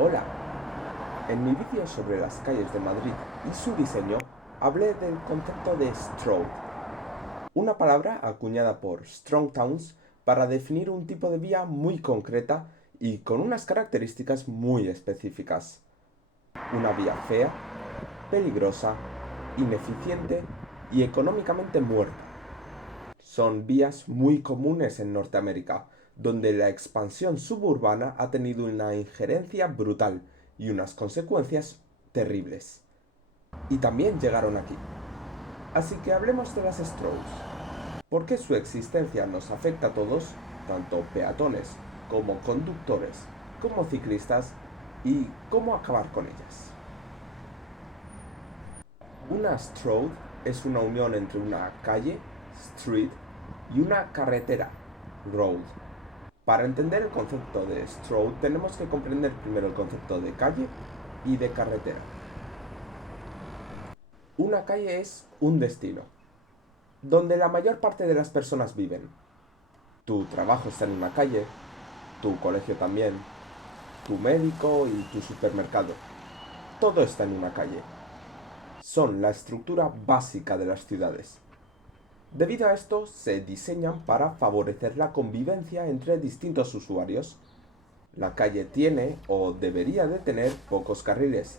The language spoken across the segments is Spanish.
Hola, en mi vídeo sobre las calles de Madrid y su diseño, hablé del concepto de stroad, una palabra acuñada por Strong Towns para definir un tipo de vía muy concreta y con unas características muy específicas. Una vía fea, peligrosa, ineficiente y económicamente muerta. Son vías muy comunes en Norteamérica, donde la expansión suburbana ha tenido una injerencia brutal y unas consecuencias terribles. Y también llegaron aquí. Así que hablemos de las Strokes. ¿Por qué su existencia nos afecta a todos, tanto peatones como conductores, como ciclistas, y cómo acabar con ellas? Una stroad es una unión entre una calle, street, y una carretera, road. Para entender el concepto de stroad tenemos que comprender primero el concepto de calle y de carretera. Una calle es un destino, donde la mayor parte de las personas viven. Tu trabajo está en una calle, tu colegio también, tu médico y tu supermercado. Todo está en una calle. Son la estructura básica de las ciudades. Debido a esto, se diseñan para favorecer la convivencia entre distintos usuarios. La calle tiene o debería de tener pocos carriles,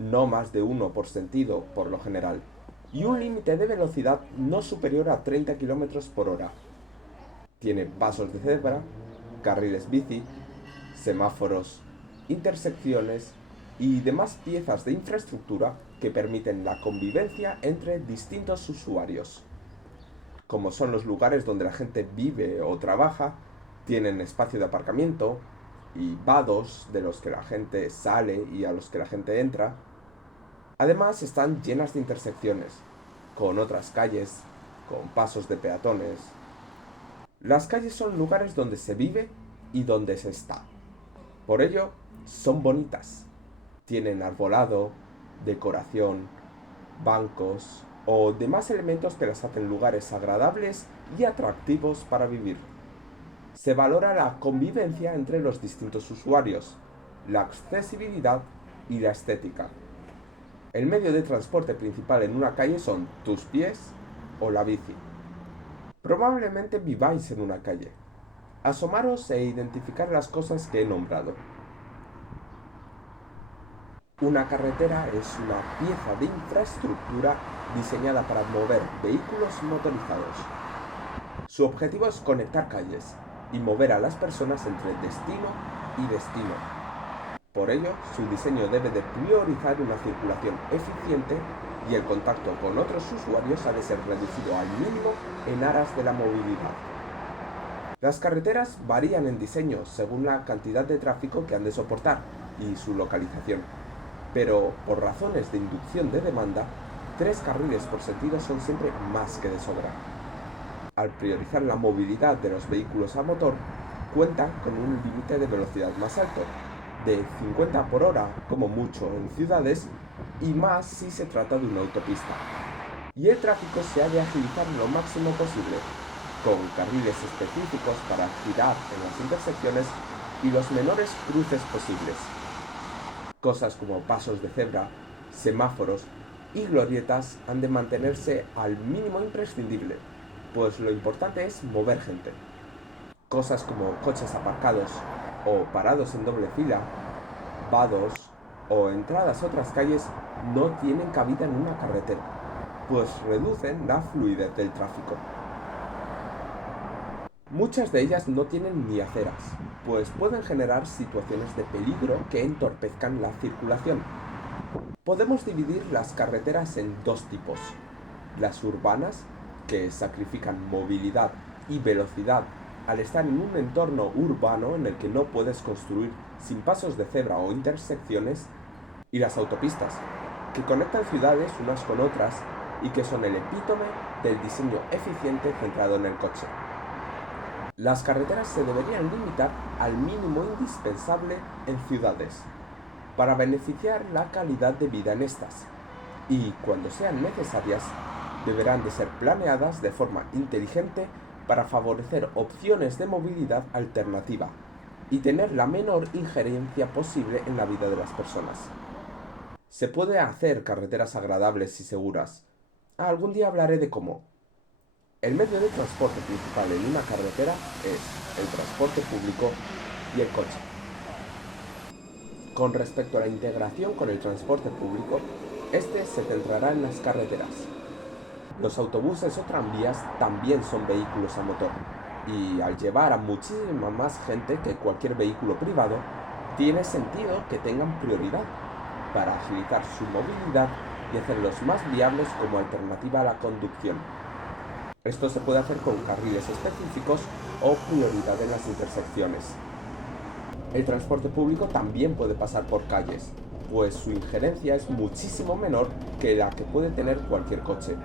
no más de uno por sentido por lo general, y un límite de velocidad no superior a 30 km por hora. Tiene pasos de cebra, carriles bici, semáforos, intersecciones y demás piezas de infraestructura que permiten la convivencia entre distintos usuarios. Como son los lugares donde la gente vive o trabaja, tienen espacio de aparcamiento y vados de los que la gente sale y a los que la gente entra. Además están llenas de intersecciones, con otras calles, con pasos de peatones. Las calles son lugares donde se vive y donde se está. Por ello, son bonitas. Tienen arbolado, decoración, bancos o demás elementos que las hacen lugares agradables y atractivos para vivir. Se valora la convivencia entre los distintos usuarios, la accesibilidad y la estética. El medio de transporte principal en una calle son tus pies o la bici. Probablemente viváis en una calle. Asomaros e identificar las cosas que he nombrado. Una carretera es una pieza de infraestructura diseñada para mover vehículos motorizados. Su objetivo es conectar calles y mover a las personas entre destino y destino. Por ello, su diseño debe de priorizar una circulación eficiente y el contacto con otros usuarios ha de ser reducido al mínimo en aras de la movilidad. Las carreteras varían en diseño según la cantidad de tráfico que han de soportar y su localización, pero por razones de inducción de demanda, 3 carriles por sentido son siempre más que de sobra. Al priorizar la movilidad de los vehículos a motor, cuentan con un límite de velocidad más alto, de 50 por hora como mucho en ciudades y más si se trata de una autopista. Y el tráfico se ha de agilizar lo máximo posible, con carriles específicos para girar en las intersecciones y los menores cruces posibles. Cosas como pasos de cebra, semáforos y glorietas han de mantenerse al mínimo imprescindible, pues lo importante es mover gente. Cosas como coches aparcados o parados en doble fila, vados o entradas a otras calles no tienen cabida en una carretera, pues reducen la fluidez del tráfico. Muchas de ellas no tienen ni aceras, pues pueden generar situaciones de peligro que entorpezcan la circulación. Podemos dividir las carreteras en dos tipos: las urbanas, que sacrifican movilidad y velocidad al estar en un entorno urbano en el que no puedes construir sin pasos de cebra o intersecciones, y las autopistas, que conectan ciudades unas con otras y que son el epítome del diseño eficiente centrado en el coche. Las carreteras se deberían limitar al mínimo indispensable en ciudades, para beneficiar la calidad de vida en estas, y cuando sean necesarias, deberán de ser planeadas de forma inteligente para favorecer opciones de movilidad alternativa, y tener la menor injerencia posible en la vida de las personas. Se puede hacer carreteras agradables y seguras. Algún día hablaré de cómo. El medio de transporte principal en una carretera es el transporte público y el coche. Con respecto a la integración con el transporte público, este se centrará en las carreteras. Los autobuses o tranvías también son vehículos a motor, y al llevar a muchísima más gente que cualquier vehículo privado, tiene sentido que tengan prioridad para agilizar su movilidad y hacerlos más viables como alternativa a la conducción. Esto se puede hacer con carriles específicos o prioridad en las intersecciones. El transporte público también puede pasar por calles, pues su injerencia es muchísimo menor que la que puede tener cualquier coche,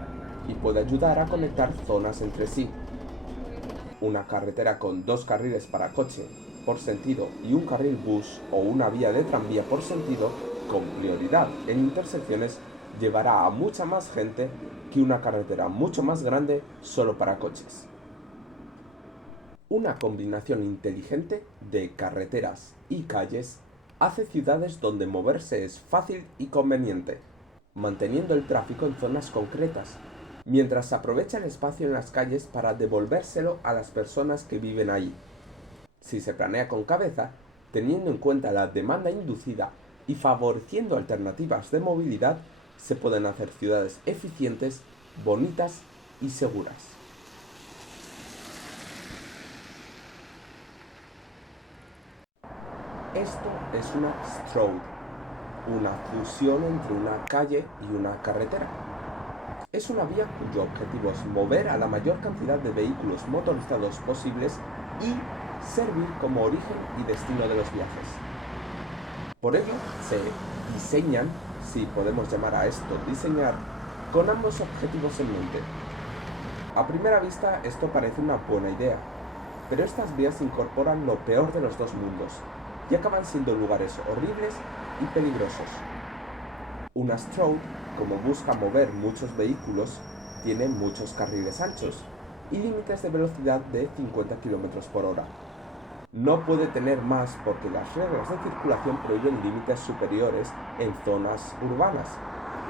y puede ayudar a conectar zonas entre sí. Una carretera con 2 carriles para coche por sentido y un carril bus o una vía de tranvía por sentido con prioridad en intersecciones llevará a mucha más gente que una carretera mucho más grande solo para coches. Una combinación inteligente de carreteras y calles hace ciudades donde moverse es fácil y conveniente, manteniendo el tráfico en zonas concretas, mientras se aprovecha el espacio en las calles para devolvérselo a las personas que viven ahí. Si se planea con cabeza, teniendo en cuenta la demanda inducida y favoreciendo alternativas de movilidad, se pueden hacer ciudades eficientes, bonitas y seguras. Esto es una stroad, una fusión entre una calle y una carretera. Es una vía cuyo objetivo es mover a la mayor cantidad de vehículos motorizados posibles y servir como origen y destino de los viajes. Por ello, se diseñan, si podemos llamar a esto diseñar, con ambos objetivos en mente. A primera vista esto parece una buena idea, pero estas vías incorporan lo peor de los dos mundos y acaban siendo lugares horribles y peligrosos. Una stroad, como busca mover muchos vehículos, tiene muchos carriles anchos y límites de velocidad de 50 km por hora. No puede tener más porque las reglas de circulación prohíben límites superiores en zonas urbanas,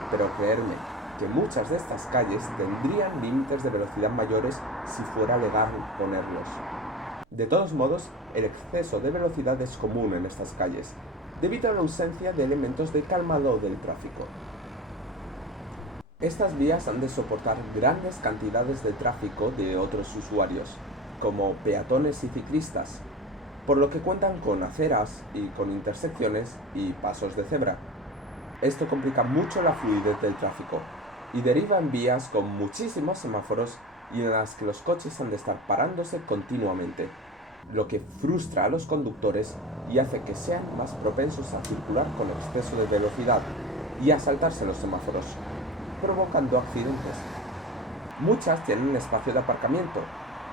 pero creerme que muchas de estas calles tendrían límites de velocidad mayores si fuera legal ponerlos. De todos modos, el exceso de velocidad es común en estas calles, debido a la ausencia de elementos de calmado del tráfico. Estas vías han de soportar grandes cantidades de tráfico de otros usuarios, como peatones y ciclistas, por lo que cuentan con aceras y con intersecciones y pasos de cebra. Esto complica mucho la fluidez del tráfico y deriva en vías con muchísimos semáforos y en las que los coches han de estar parándose continuamente, lo que frustra a los conductores y hace que sean más propensos a circular con exceso de velocidad y a saltarse los semáforos, provocando accidentes. Muchas tienen espacio de aparcamiento,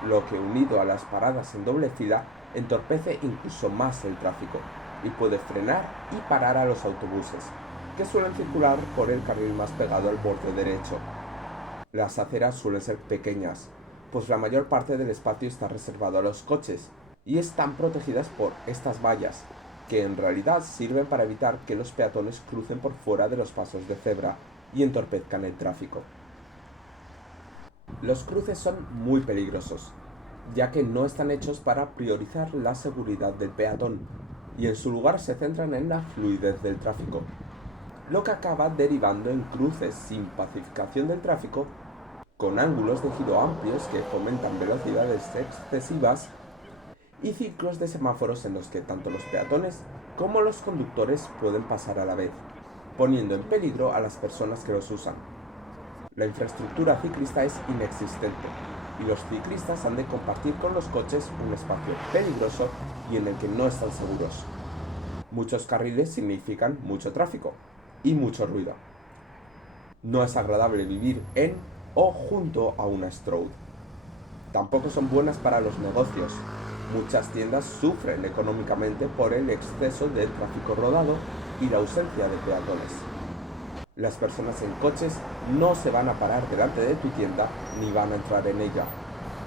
lo que unido a las paradas en doble fila entorpece incluso más el tráfico y puede frenar y parar a los autobuses, que suelen circular por el carril más pegado al borde derecho. Las aceras suelen ser pequeñas, pues la mayor parte del espacio está reservado a los coches y están protegidas por estas vallas, que en realidad sirven para evitar que los peatones crucen por fuera de los pasos de cebra y entorpezcan el tráfico. Los cruces son muy peligrosos, ya que no están hechos para priorizar la seguridad del peatón, y en su lugar se centran en la fluidez del tráfico, lo que acaba derivando en cruces sin pacificación del tráfico, con ángulos de giro amplios que fomentan velocidades excesivas y ciclos de semáforos en los que tanto los peatones como los conductores pueden pasar a la vez, poniendo en peligro a las personas que los usan. La infraestructura ciclista es inexistente y los ciclistas han de compartir con los coches un espacio peligroso y en el que no están seguros. Muchos carriles significan mucho tráfico y mucho ruido. No es agradable vivir en o junto a una stroad. Tampoco son buenas para los negocios. Muchas tiendas sufren económicamente por el exceso de tráfico rodado y la ausencia de peatones. Las personas en coches no se van a parar delante de tu tienda ni van a entrar en ella.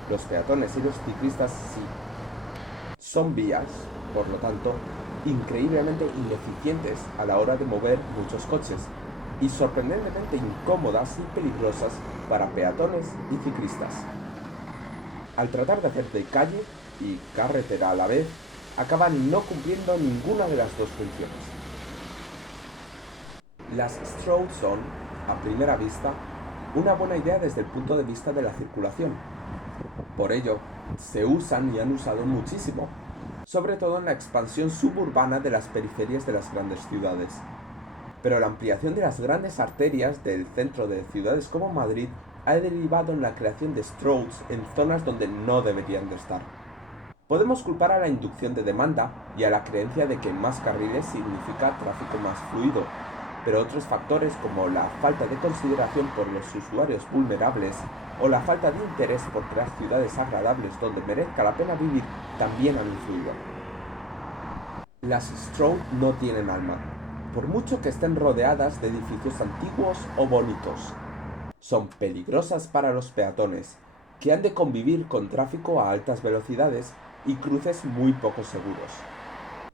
Los peatones y los ciclistas sí. Son vías, por lo tanto, increíblemente ineficientes a la hora de mover muchos coches y sorprendentemente incómodas y peligrosas para peatones y ciclistas. Al tratar de hacer de calle y carretera a la vez, acaban no cumpliendo ninguna de las dos funciones. Las Stroads son, a primera vista, una buena idea desde el punto de vista de la circulación. Por ello, se usan y han usado muchísimo, sobre todo en la expansión suburbana de las periferias de las grandes ciudades. Pero la ampliación de las grandes arterias del centro de ciudades como Madrid ha derivado en la creación de Stroads en zonas donde no deberían de estar. Podemos culpar a la inducción de demanda y a la creencia de que más carriles significa tráfico más fluido, pero otros factores como la falta de consideración por los usuarios vulnerables o la falta de interés por crear ciudades agradables donde merezca la pena vivir también han influido. Las Stroad no tienen alma, por mucho que estén rodeadas de edificios antiguos o bonitos. Son peligrosas para los peatones, que han de convivir con tráfico a altas velocidades y cruces muy poco seguros.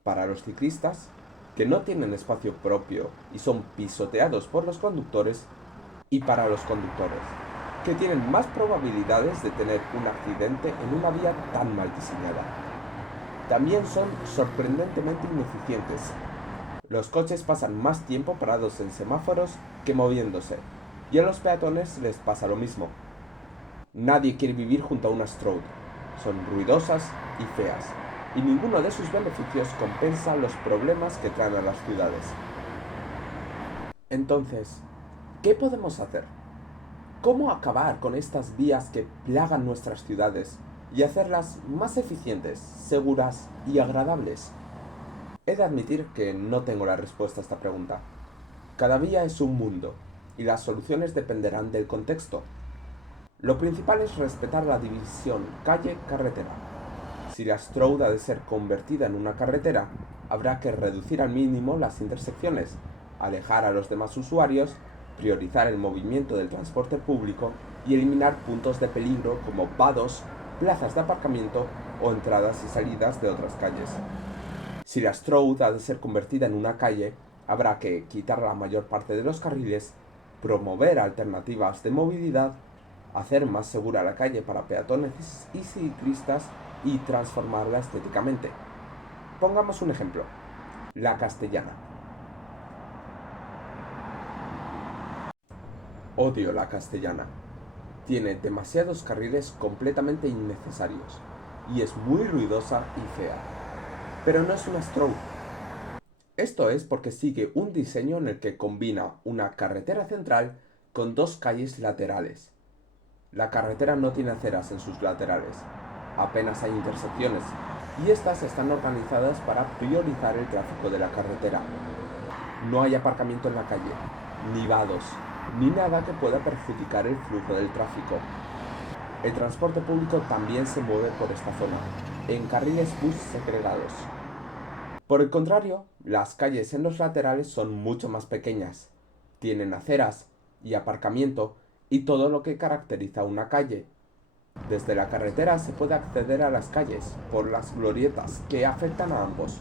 Para los ciclistas, que no tienen espacio propio y son pisoteados por los conductores, y para los conductores, que tienen más probabilidades de tener un accidente en una vía tan mal diseñada. También son sorprendentemente ineficientes. Los coches pasan más tiempo parados en semáforos que moviéndose, y a los peatones les pasa lo mismo. Nadie quiere vivir junto a una Stroad. Son ruidosas y feas, y ninguno de sus beneficios compensa los problemas que traen a las ciudades. Entonces, ¿qué podemos hacer? ¿Cómo acabar con estas vías que plagan nuestras ciudades y hacerlas más eficientes, seguras y agradables? He de admitir que no tengo la respuesta a esta pregunta. Cada vía es un mundo, y las soluciones dependerán del contexto. Lo principal es respetar la división calle-carretera. Si la Stroad ha de ser convertida en una carretera, habrá que reducir al mínimo las intersecciones, alejar a los demás usuarios, priorizar el movimiento del transporte público y eliminar puntos de peligro como vados, plazas de aparcamiento o entradas y salidas de otras calles. Si la Stroad ha de ser convertida en una calle, habrá que quitar la mayor parte de los carriles, promover alternativas de movilidad, hacer más segura la calle para peatones y ciclistas y transformarla estéticamente. Pongamos un ejemplo: la Castellana. Odio la Castellana. Tiene demasiados carriles completamente innecesarios y es muy ruidosa y fea. Pero no es una Stroad. Esto es porque sigue un diseño en el que combina una carretera central con dos calles laterales. La carretera no tiene aceras en sus laterales, apenas hay intersecciones, y estas están organizadas para priorizar el tráfico de la carretera. No hay aparcamiento en la calle, ni vados, ni nada que pueda perjudicar el flujo del tráfico. El transporte público también se mueve por esta zona, en carriles bus segregados. Por el contrario, las calles en los laterales son mucho más pequeñas, tienen aceras y aparcamiento y todo lo que caracteriza una calle. Desde la carretera se puede acceder a las calles por las glorietas que afectan a ambos,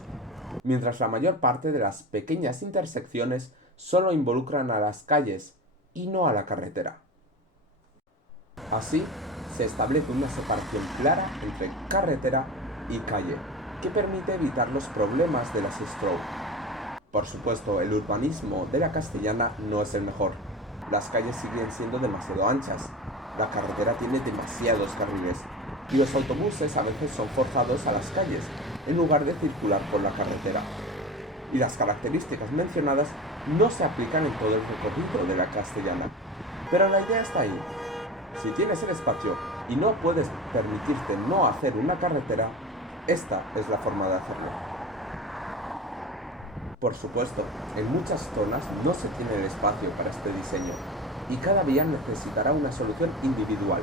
mientras la mayor parte de las pequeñas intersecciones solo involucran a las calles y no a la carretera. Así, se establece una separación clara entre carretera y calle, que permite evitar los problemas de las Stroad. Por supuesto, el urbanismo de la Castellana no es el mejor. Las calles siguen siendo demasiado anchas, la carretera tiene demasiados carriles y los autobuses a veces son forzados a las calles en lugar de circular por la carretera. Y las características mencionadas no se aplican en todo el recorrido de la Castellana. Pero la idea está ahí. Si tienes el espacio y no puedes permitirte no hacer una carretera, esta es la forma de hacerlo. Por supuesto, en muchas zonas no se tiene el espacio para este diseño, y cada vía necesitará una solución individual.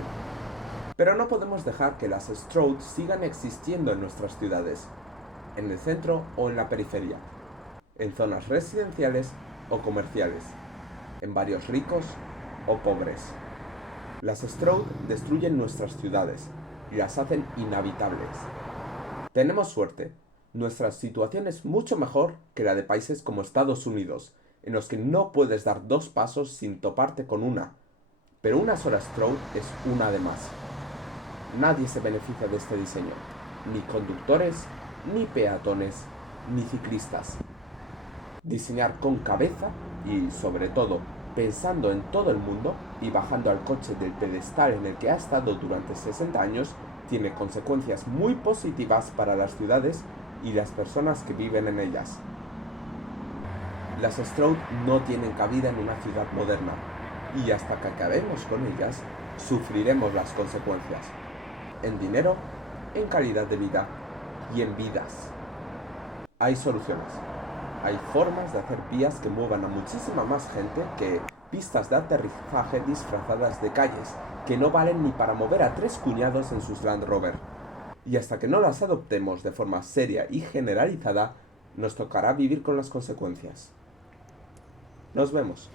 Pero no podemos dejar que las Stroad sigan existiendo en nuestras ciudades, en el centro o en la periferia, en zonas residenciales o comerciales, en barrios ricos o pobres. Las Stroad destruyen nuestras ciudades y las hacen inhabitables. Tenemos suerte. Nuestra situación es mucho mejor que la de países como Estados Unidos, en los que no puedes dar 2 pasos sin toparte con una. Pero una sola Stroud es una de más. Nadie se beneficia de este diseño. Ni conductores, ni peatones, ni ciclistas. Diseñar con cabeza y, sobre todo, pensando en todo el mundo y bajando al coche del pedestal en el que ha estado durante 60 años, tiene consecuencias muy positivas para las ciudades y las personas que viven en ellas. Las Stroud no tienen cabida en una ciudad moderna, y hasta que acabemos con ellas, sufriremos las consecuencias. En dinero, en calidad de vida y en vidas. Hay soluciones. Hay formas de hacer vías que muevan a muchísima más gente que pistas de aterrizaje disfrazadas de calles, que no valen ni para mover a 3 cuñados en sus Land Rover. Y hasta que no las adoptemos de forma seria y generalizada, nos tocará vivir con las consecuencias. Nos vemos.